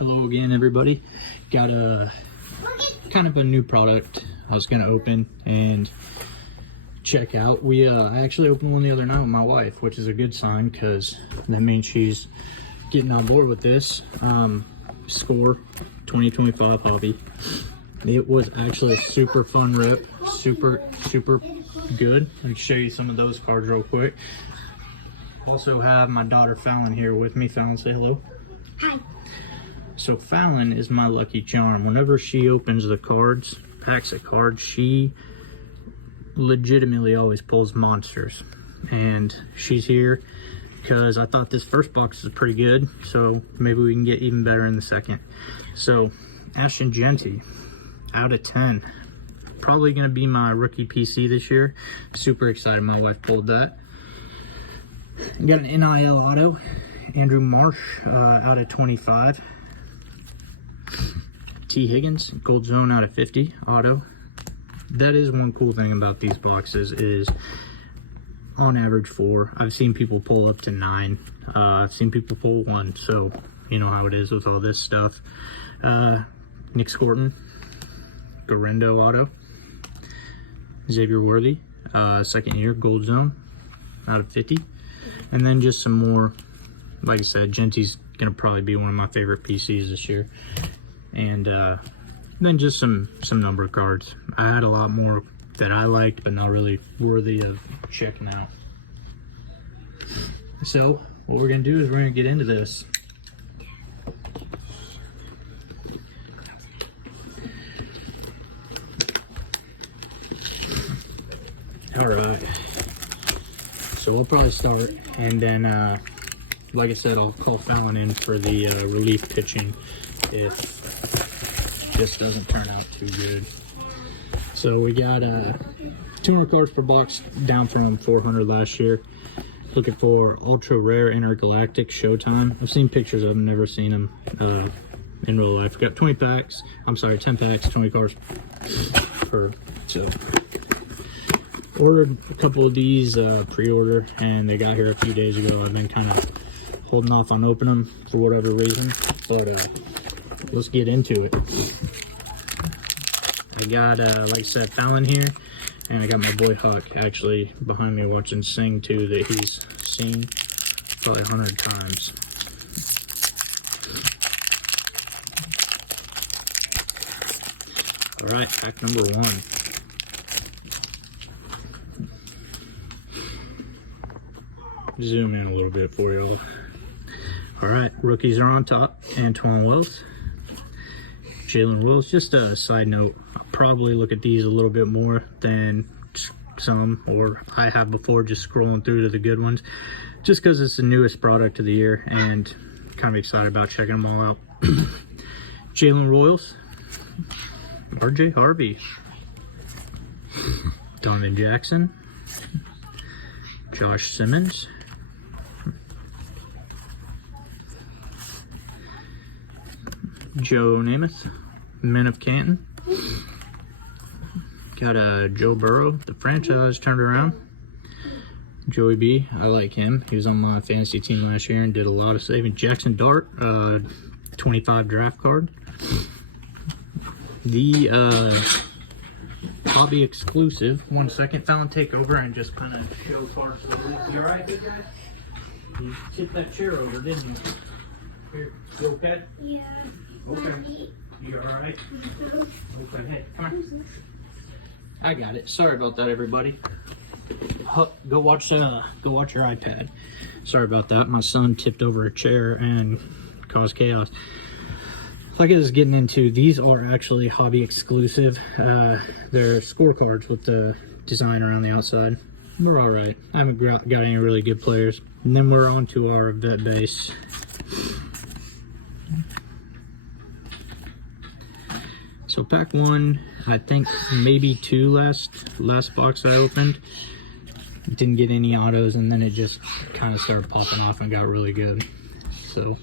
Hello again, everybody. Got a kind of a new product I was gonna open and check out. I actually opened one the other night with my wife, which is a good sign because that means she's getting on board with this. Score 2025 hobby. It was actually a super fun rip, super good. Let me show you some of those cards real quick. Also have my daughter Fallon here with me. Fallon, say hello. Hi. So Fallon is my lucky charm. Whenever she opens the cards, packs of cards, she legitimately always pulls monsters. And she's here because I thought this first box is pretty good, so maybe we can get even better in the second. So Ashton Jeanty, out of 10. Probably going to be my rookie PC this year. Super excited my wife pulled that. Got an NIL auto, Andrew Marsh, out of 25. T. Higgins, Gold Zone out of 50, auto. That is one cool thing about these boxes is on average 4. I've seen people pull up to 9. I've seen people pull 1, so you know how it is with all this stuff. Nick Scorton, Garendo auto. Xavier Worthy, second year, Gold Zone out of 50. And then just some more, like I said, Jeanty's gonna probably be one of my favorite PCs this year. And then just some number of cards. I had a lot more that I liked, but not really worthy of checking out. So what we're gonna do is we're gonna get into this. All right. So I'll probably start, and then, like I said, I'll call Fallon in for the relief pitching if this doesn't turn out too good. So we got 200 cards per box, down from 400 last year. Looking for ultra rare intergalactic Showtime. I've seen pictures of them, never seen them in real life. Got 10 packs, 20 cards per. So ordered a couple of these pre-order, and they got here a few days ago. I've been kind of holding off on opening them for whatever reason, but let's get into it. I got, like I said, Fallon here, and I got my boy Huck actually behind me watching Sing 2 that he's seen probably 100 times. All right, pack number 1. Zoom in a little bit for y'all. All right, rookies are on top. Antoine Wells, Jalen Wills. Just a side note, I'll probably look at these a little bit more than some, or I have before, just scrolling through to the good ones, just because it's the newest product of the year and kind of excited about checking them all out. Jalen Royals, RJ Harvey, Donovan Jackson, Josh Simmons, Joe Namath, Men of Canton. Got a Joe Burrow, the franchise turned around. Joey B, I like him. He was on my fantasy team last year and did a lot of saving. Jackson Dart, 25 draft card. The hobby exclusive. 1 second, Fallon, take over and just kind of show cards. You alright, good guy? You tipped that chair over, didn't you? Here, you okay? Yeah. Okay. You alright? Okay, hey, come on. I got it. Sorry about that, everybody. Go watch your iPad. Sorry about that. My son tipped over a chair and caused chaos. Like I was getting into, these are actually hobby exclusive. They're scorecards with the design around the outside. We're alright. I haven't got any really good players. And then we're on to our vet base. So pack 1, I think maybe 2 last box I opened. Didn't get any autos, and then it just kind of started popping off and got really good. So,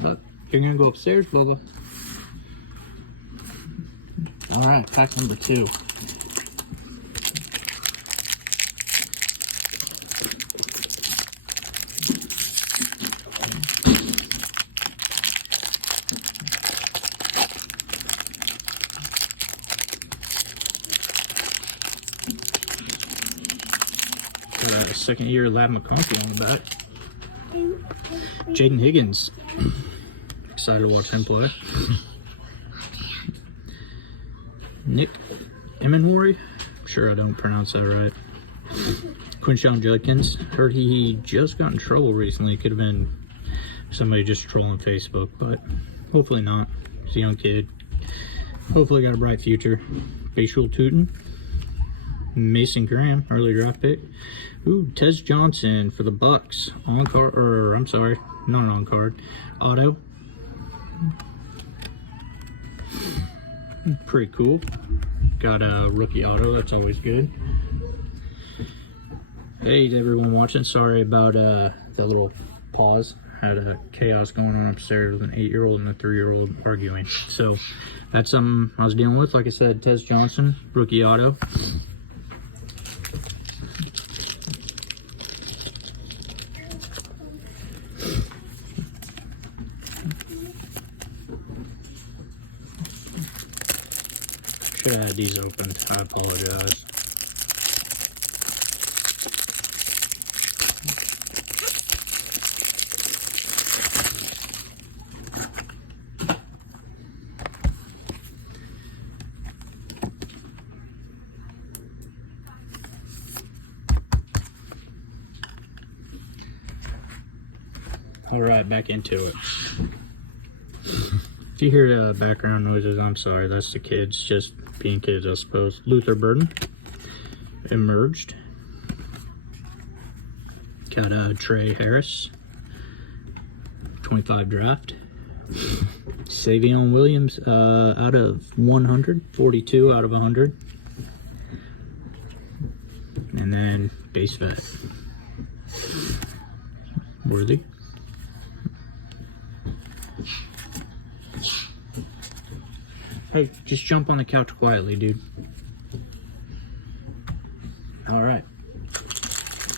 you're gonna go upstairs, Bubba. All right, pack number 2. second year Lab McConkey on the back. Jaden Higgins. Excited to watch him play. Nick Emenwari. Sure I don't pronounce that right. Quinshon Judkins. Heard he just got in trouble recently. Could have been somebody just trolling Facebook, but hopefully not. He's a young kid. Hopefully got a bright future. Bashul Tootin. Mason Graham, early draft pick. Ooh, Tez Johnson for the Bucks. On card, or I'm sorry, not on card. Auto. Pretty cool. Got a rookie auto, that's always good. Hey everyone watching, sorry about that little pause. Had a chaos going on upstairs with an 8-year-old and a 3-year-old arguing. So that's something I was dealing with. Like I said, Tez Johnson, rookie auto. Should have had these opened. I apologize. All right, back into it. If you hear background noises, I'm sorry. That's the kids, just being kids, I suppose. Luther Burden, emerged. Got Trey Harris, 25 draft. Savion Williams, out of 100, 42 out of 100. And then base vet. Worthy. Hey, just jump on the couch quietly, dude. Alright.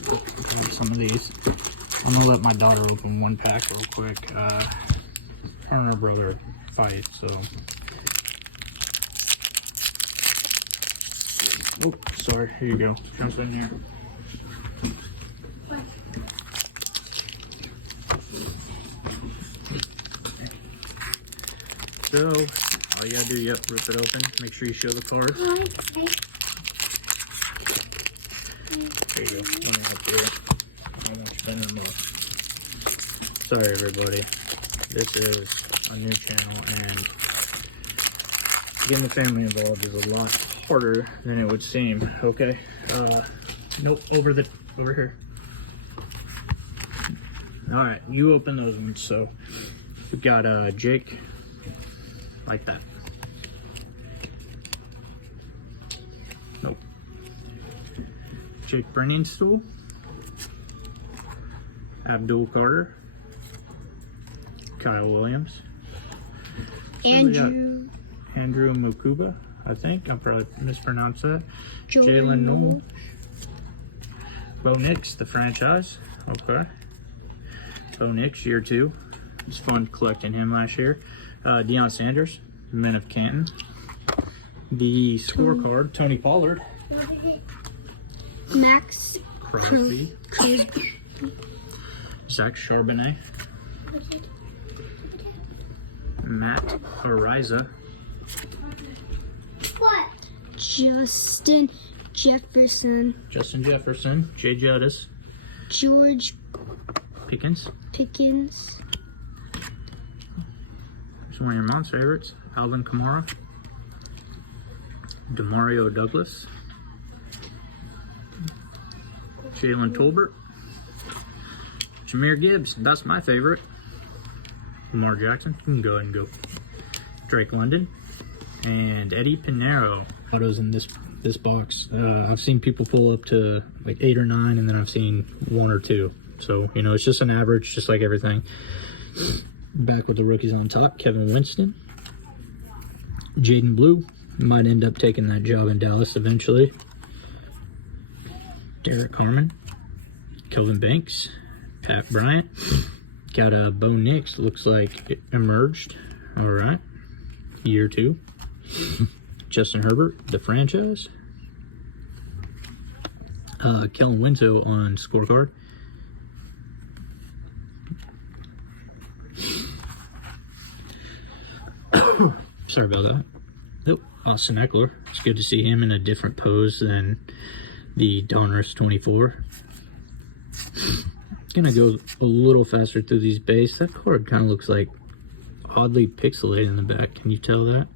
Grab some of these. I'm gonna let my daughter open one pack real quick. Her and her brother fight, so. Oh, sorry. Here you go. Jump in here. So, all you gotta do, yep, rip it open. Make sure you show the card. There you go. One up here. Sorry, everybody. This is a new channel, and getting the family involved is a lot harder than it would seem. Okay. Nope. Over here. All right. You open those ones. So we've got Jake. Like that. Nope. Jake Brenningstool. Abdul Carter. Kyle Williams. Andrew Mokuba, I think. I probably mispronounced that. Jalen Jalen Noel. Bo Nix, the franchise. Okay. Bo Nix, year 2. It was fun collecting him last year. Deion Sanders, Men of Canton. The scorecard, Tony Pollard. Max Crosby. Zach Charbonnet. Matt Ariza. What? Justin Jefferson. Jay Judis. George Pickens. Some of your mom's favorites. Alvin Kamara. Demario Douglas. Jalen Tolbert. Jahmyr Gibbs. That's my favorite. Lamar Jackson. You can go ahead and go. Drake London. And Eddie Pinheiro. Autos in this box. I've seen people pull up to like 8 or 9, and then I've seen 1 or 2. So, you know, it's just an average, just like everything. Back with the rookies on top. Kevin Winston. Jaden Blue. Might end up taking that job in Dallas eventually. Derek Harmon. Kelvin Banks. Pat Bryant. Got a Bo Nix. Looks like it emerged. All right. Year 2. Justin Herbert, the franchise. Kellen Winslow on scorecard. Sorry about that. Oh, Austin Eckler. It's good to see him in a different pose than the Donruss 24. Gonna go a little faster through these base. That card kind of looks like oddly pixelated in the back. Can you tell that?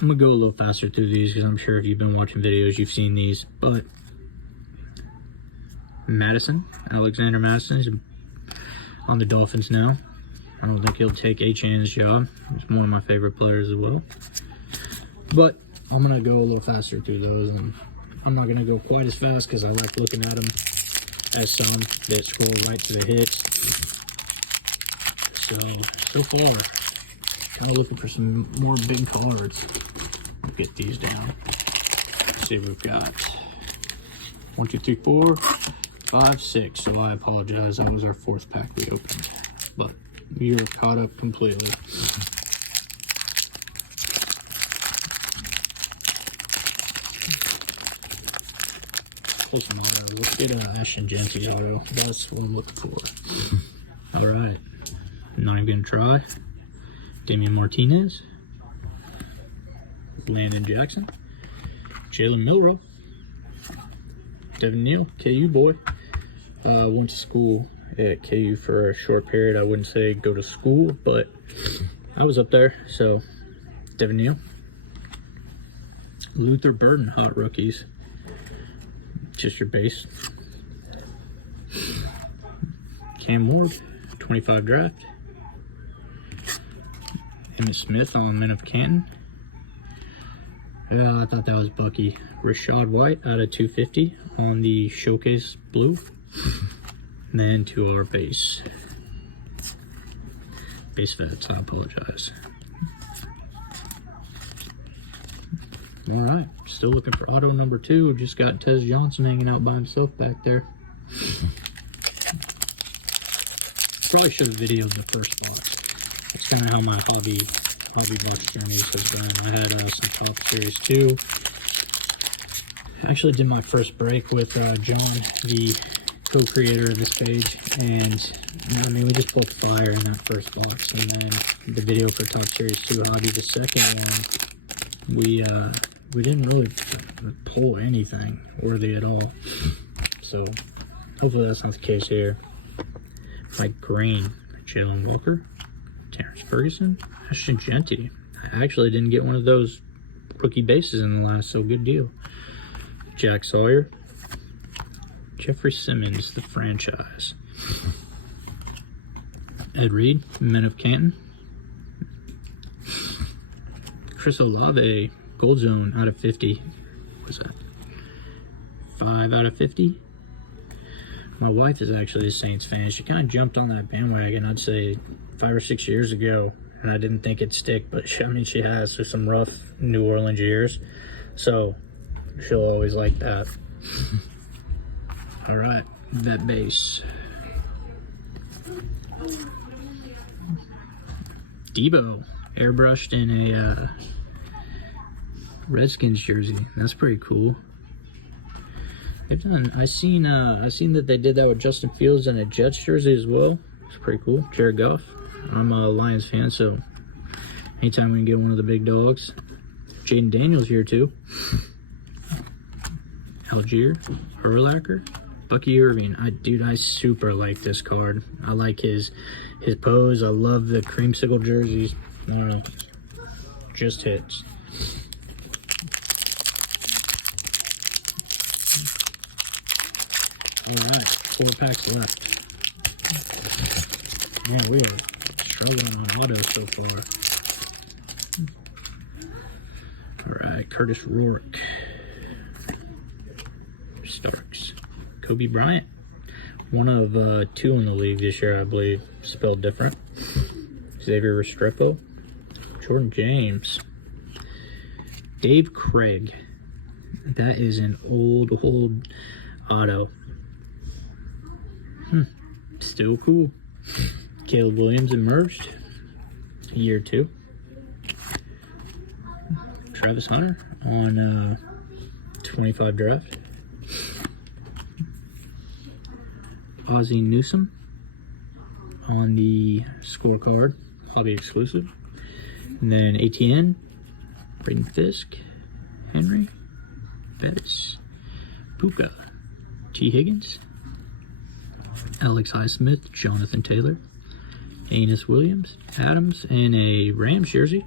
I'm gonna go a little faster through these because I'm sure if you've been watching videos, you've seen these. But Madison, Alexander Madison, is on the Dolphins now. I don't think he'll take Achan's job. He's one of my favorite players as well. But I'm gonna go a little faster through those, and I'm not gonna go quite as fast because I like looking at them as some that scroll right to the hits. So far, kind of looking for some more big cards. We'll get these down. Let's see what we've got. 1, 2, 3, 4, 5, 6. So I apologize. That was our 4th pack we opened, but you're caught up completely. Close some auto. Let's get Ashton Genty auto. That's what I'm looking for. All right. Not even gonna try. Damian Martinez, Landon Jackson, Jalen Milroe, Devin Neal, KU boy. Went to school at KU for a short period. I wouldn't say go to school, but I was up there. So Devin Neal, Luther Burden, hot rookies. Just your base. Cam Ward, 25 draft. Emmitt Smith on Men of Canton. I thought that was Bucky. Rashad White out of 250 on the Showcase Blue. And then to our base. Base vets, I apologize. Alright, still looking for auto number 2. Just got Tez Johnson hanging out by himself back there. Probably should have videoed the first box. That's kind of how my hobby box journey has been. I had some Top Series 2. I actually did my first break with John, the co-creator of this page, and I mean, we just both fire in that first box. And then the video for Top Series 2 hobby, the second one, we didn't really pull anything worthy at all. So hopefully that's not the case here. Like green, Jalen Walker, Terrence Ferguson, Ashton Genty. I actually didn't get one of those rookie bases in the last, so good deal. Jack Sawyer, Jeffrey Simmons, the franchise. Ed Reed, Men of Canton. Chris Olave, Gold Zone out of 50. What's that? 5 out of 50. My wife is actually a Saints fan. She kind of jumped on that bandwagon, I'd say 5 or 6 years ago, and I didn't think it'd stick, but I mean, she has through some rough New Orleans years, so she'll always like that. All right, that base. Debo, airbrushed in a Redskins jersey. That's pretty cool. They've done. I seen that they did that with Justin Fields and a Jets jersey as well. It's pretty cool. Jared Goff. I'm a Lions fan, so anytime we can get one of the big dogs. Jaden Daniels here too. Algier, Urlacher, Bucky Irving. I super like this card. I like his pose. I love the creamsicle jerseys. I don't know, just hits. Alright, 4 packs left. Man, we are struggling on autos so far. Alright, Curtis Rourke. Starks. Kobe Bryant. One of 2 in the league this year, I believe. Spelled different. Xavier Restrepo. Jordan James. Dave Craig. That is an old auto. Still cool. Caleb Williams emerged. Year 2. Travis Hunter on 25 draft. Ozzie Newsome on the scorecard, hobby exclusive. And then ATN, Braden Fisk, Henry, Bettis, Puka, T. Higgins, Alex Highsmith, Jonathan Taylor, Anus Williams, Adams, and a Rams jersey.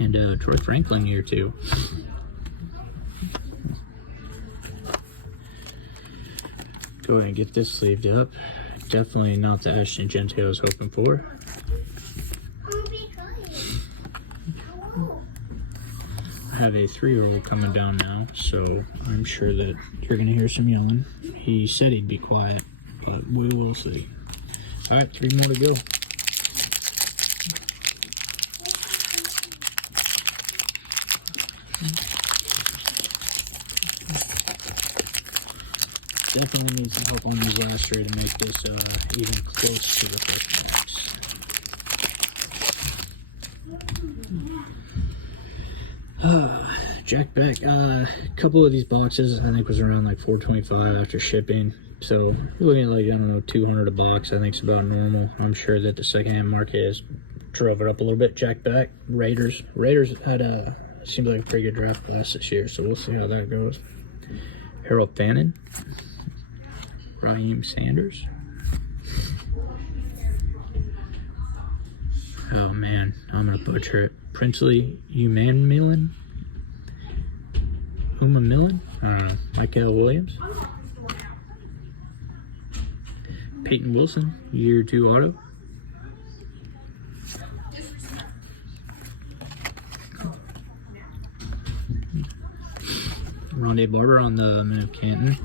And Troy Franklin year 2. Go ahead and get this sleeved up. Definitely not the Ashton Gente I was hoping for. I have a 3-year-old coming down now, so I'm sure that you're going to hear some yelling. He said he'd be quiet, but we will see. Alright, 3 more to go. Definitely need some help on these last 3 to make this even close to the first box. Jack Beck. A couple of these boxes I think was around like $4.25 after shipping. So looking at like, I don't know, $200 a box I think is about normal. I'm sure that the secondhand market has drove it up a little bit. Jack Beck, Raiders. Raiders had seemed like a pretty good draft class this year, so we'll see how that goes. Harold Fannin. Raheem Sanders. Oh man, I'm gonna butcher it. Princely Umanmilan? Umamillan? I don't know. Michael Williams. Peyton Wilson, year 2 auto. Rondé Barber on the Man of Canton.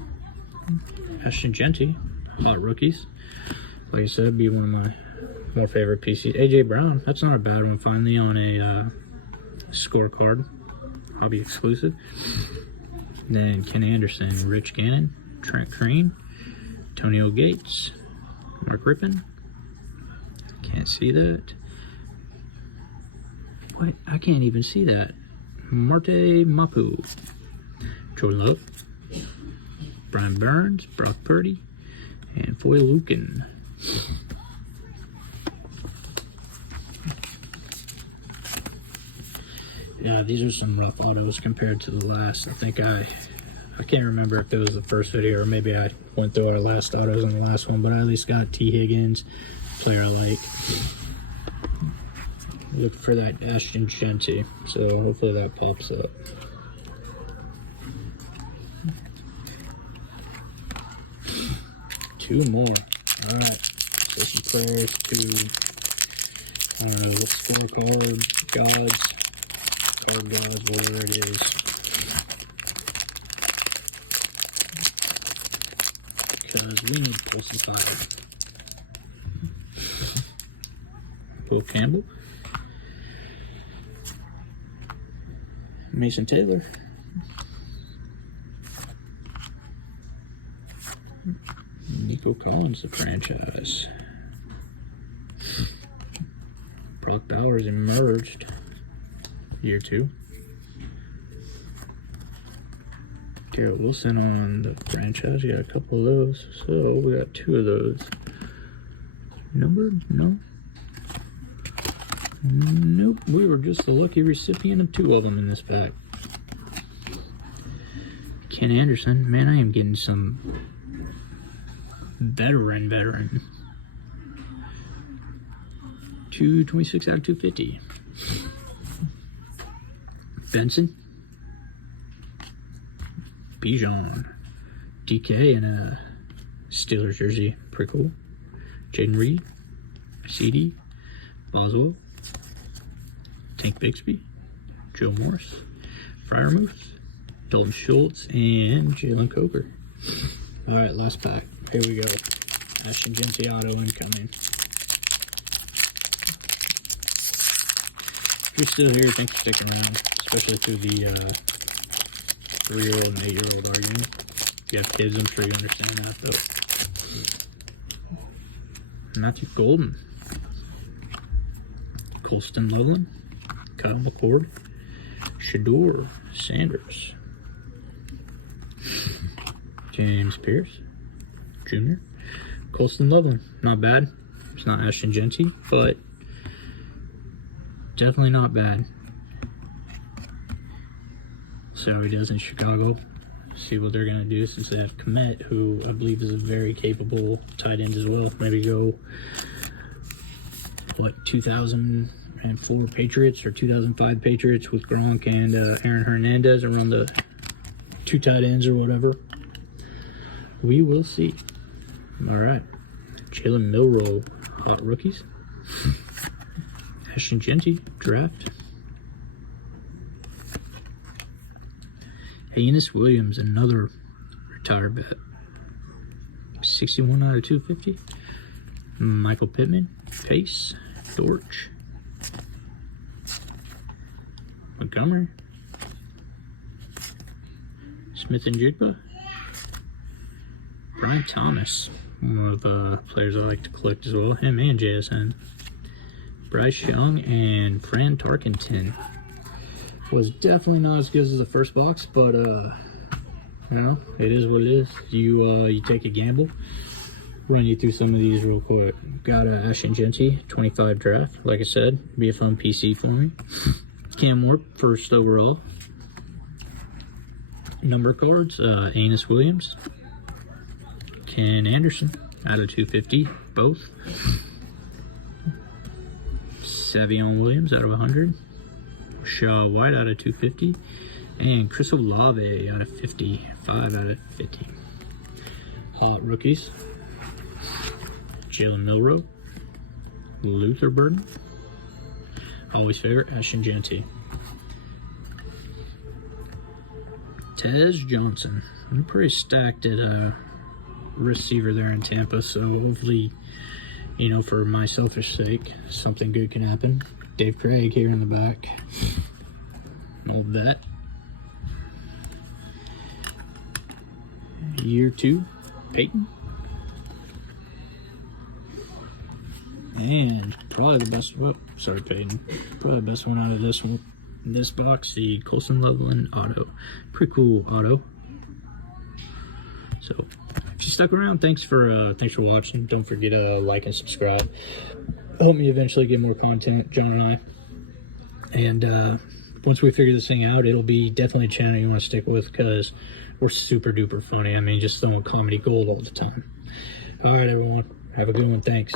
Ashton Gente, hot rookies. Like I said, it'd be one of my favorite PCs. AJ Brown, that's not a bad one. Finally on a scorecard, hobby exclusive. And then Ken Anderson, Rich Gannon, Trent Crean, Antonio Gates, Mark Rippon. Can't see that. What? I can't even see that. Marte Mapu, Jordan Love, Brian Burns, Brock Purdy, and Foy Lukin. Yeah, these are some rough autos compared to the last. I can't remember if it was the first video or maybe I went through our last autos on the last one, but I at least got T. Higgins, player I like. Look for that Ashton Gente, so hopefully that pops up. Two more. Alright. So some prayers to, I don't know, what scorecard gods, card gods, whatever it is. Because we need to pull some fire. Paul Campbell. Mason Taylor. Nico Collins, the franchise. Brock Bowers emerged. Year 2. Garrett Wilson on the franchise. We got a couple of those. So we got 2 of those. Numbered? No. Nope. We were just the lucky recipient of 2 of them in this pack. Ken Anderson. Man, I am getting some veteran. 226 out of 250. Benson. Bijan. DK in a Steelers jersey. Pretty cool. Jaden Reed. CD. Boswell. Tank Bixby. Joe Morris. Fryermuth. Dalton Schultz. And Jalen Coker. Alright, last pack. Here we go. Ashton Gente auto incoming. If you're still here, thanks for sticking around. Especially through the 3-year-old and 8-year-old argument. If you have kids, I'm sure you understand that, though. Matthew Golden. Colston Loveland. Kyle McCord. Shador Sanders. James Pierce Jr. Colston Loveland. Not bad. It's not Ashton Genty, but definitely not bad. See how he does in Chicago. See what they're going to do since they have Kmet, who I believe is a very capable tight end as well. Maybe go, 2004 Patriots or 2005 Patriots with Gronk and Aaron Hernandez and run the 2 tight ends or whatever. We will see. All right. Jalen Milroe, hot rookies. Ashton Genty, draft. Enos Williams, another retired vet. 61 out of 250. Michael Pittman, Pace, Dortch. Montgomery. Smith and Jigba. Brian Thomas, one of the players I like to collect as well. Him and JSN. Bryce Young and Fran Tarkenton. Was definitely not as good as the first box, but you know, it is what it is. You take a gamble. Run you through some of these real quick. Got Ashton Genty, 25 draft. Like I said, be a fun PC for me. Cam Warp, first overall. Number cards, Enos Williams, Ken Anderson, out of 250, both. Savion Williams, out of 100. Shaw White, out of 250. And Chris Olave, out of 55, out of 50. Hot rookies. Jalen Milroe, Luther Burden. Always favorite, Ashton Genty. Tez Johnson. I'm pretty stacked at receiver there in Tampa, so hopefully, you know, for my selfish sake, something good can happen. Dave Craig here in the back. An old vet. Year 2, Peyton. And probably the best, Peyton. Probably the best one out of this one. This box, the Colston Loveland auto. Pretty cool auto. So, if you stuck around, thanks for watching. Don't forget to like and subscribe. Help me eventually get more content, John and I. And once we figure this thing out, it'll be definitely a channel you want to stick with because we're super duper funny. I mean, just throwing comedy gold all the time. All right, everyone. Have a good one. Thanks.